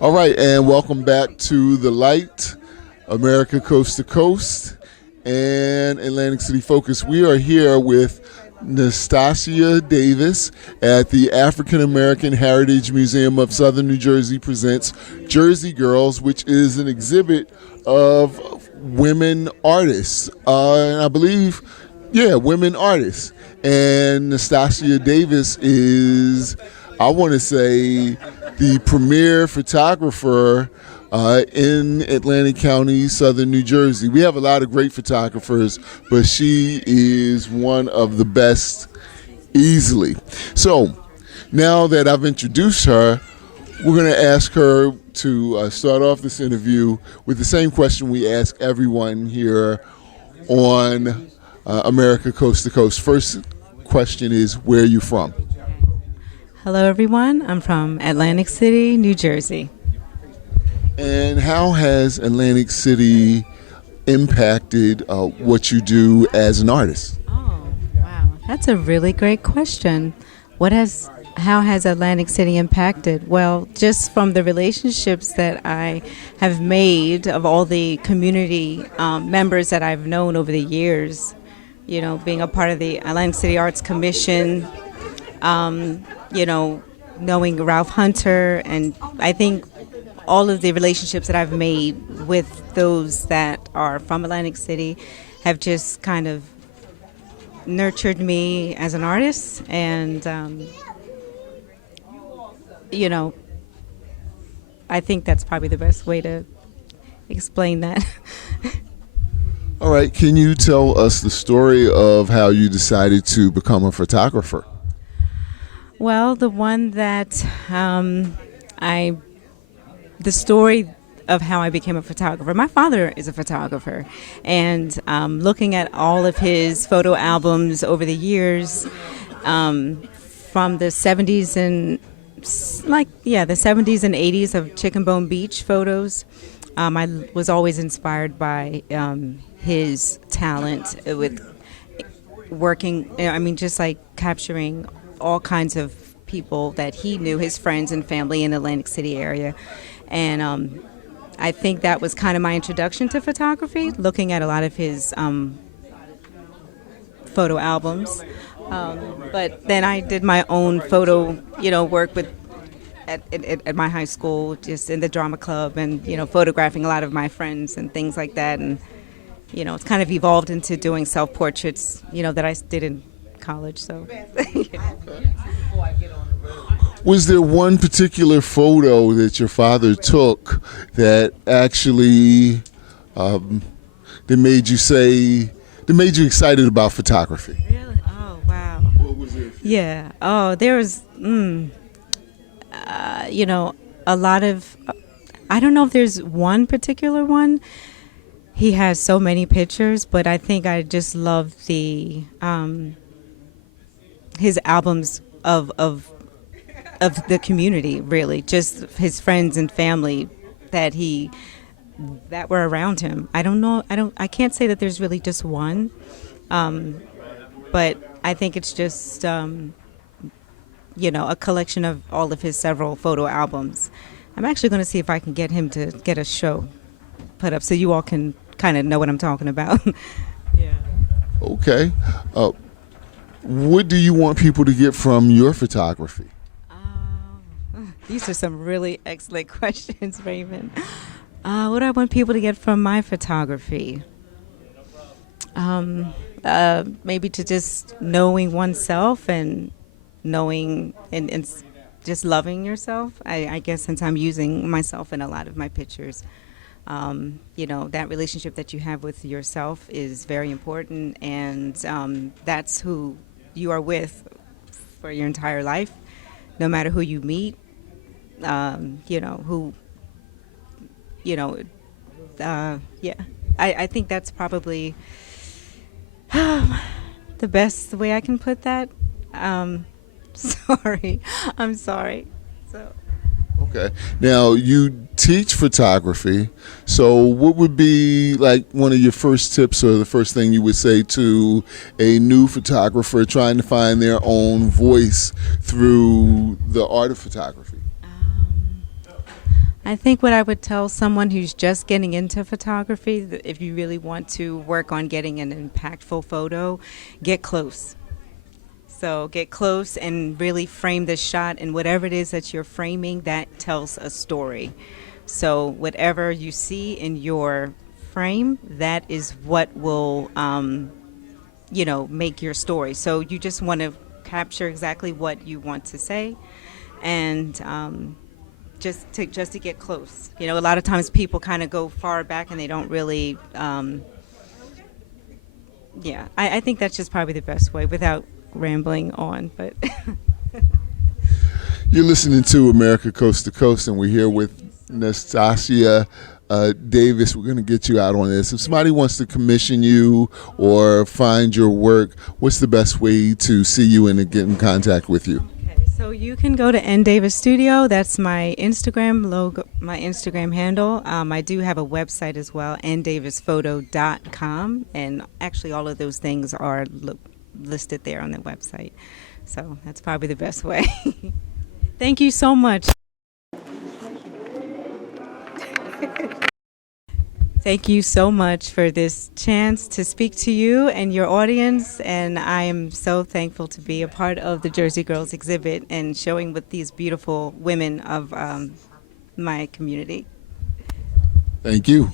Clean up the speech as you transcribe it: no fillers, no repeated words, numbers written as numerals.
All right, and welcome back to The Light, America Coast to Coast, and Atlantic City Focus. We are here with Nastassia Davis at the African American Heritage Museum of Southern New Jersey presents Jersey Girls, which is an exhibit of women artists. And I believe, women artists. And Nastassia Davis is, I want to say, the premier photographer in Atlantic County, Southern New Jersey. We have a lot of great photographers, but she is one of the best easily. So now that I've introduced her, we're going to ask her to start off this interview with the same question we ask everyone here on America Coast to Coast. First question is, where are you from? Hello, everyone. I'm from Atlantic City, New Jersey. And how has Atlantic City impacted what you do as an artist? Oh, wow. That's a really great question. How has Atlantic City impacted? Well, just from the relationships that I have made of all the community members that I've known over the years, being a part of the Atlantic City Arts Commission, knowing Ralph Hunter, and I think all of the relationships that I've made with those that are from Atlantic City have just kind of nurtured me as an artist, and I think that's probably the best way to explain that. All right, can you tell us the story of how you decided to become a photographer? Well, the one that the story of how I became a photographer. My father is a photographer, and looking at all of his photo albums over the years, from the 70s and the 70s and 80s of Chicken Bone Beach photos, I was always inspired by his talent with working. Just like capturing all kinds of people that he knew, his friends and family in the Atlantic City area. And I think that was kind of my introduction to photography, looking at a lot of his photo albums. But then I did my own photo, work at my high school, just in the drama club, and photographing a lot of my friends and things like that. And it's kind of evolved into doing self-portraits, that I did in college. So. Was there one particular photo that your father took that actually that made you excited about photography? Really? Oh, wow. What was it? Yeah. Oh, there was, a lot of, I don't know if there's one particular one. He has so many pictures, but I think I just love the his albums of the community, really, just his friends and family that were around him. I can't say that there's really just one, but I think it's just a collection of all of his several photo albums. I'm actually going to see if I can get him to get a show put up so you all can kind of know what I'm talking about. Yeah. Okay. What do you want people to get from your photography? These are some really excellent questions, Raymond. What do I want people to get from my photography? Maybe to just knowing oneself and knowing and just loving yourself. I guess since I'm using myself in a lot of my pictures, that relationship that you have with yourself is very important, and that's who you are with for your entire life, no matter who you meet. I think that's probably the best way I can put that. I'm sorry. So. Okay. Now, you teach photography, so what would be like one of your first tips or the first thing you would say to a new photographer trying to find their own voice through the art of photography? I think what I would tell someone who's just getting into photography, that if you really want to work on getting an impactful photo, get close. So get close and really frame the shot, and whatever it is that you're framing, that tells a story. So whatever you see in your frame, that is what will, make your story. So you just want to capture exactly what you want to say, and just to get close. A lot of times people kind of go far back and they don't really. I think that's just probably the best way without rambling on, but. You're listening to America Coast to Coast, and we're here with Nastassia Davis. We're going to get you out on this. If somebody wants to commission you or find your work, what's the best way to see you and to get in contact with you? Okay, so you can go to N Davis Studio. That's my Instagram logo, my Instagram handle. I do have a website as well, ndavisphoto.com, and actually all of those things are listed there on the website. So that's probably the best way. Thank you so much. Thank you so much for this chance to speak to you and your audience, and I am so thankful to be a part of the Jersey Girls exhibit and showing with these beautiful women of my community. Thank you.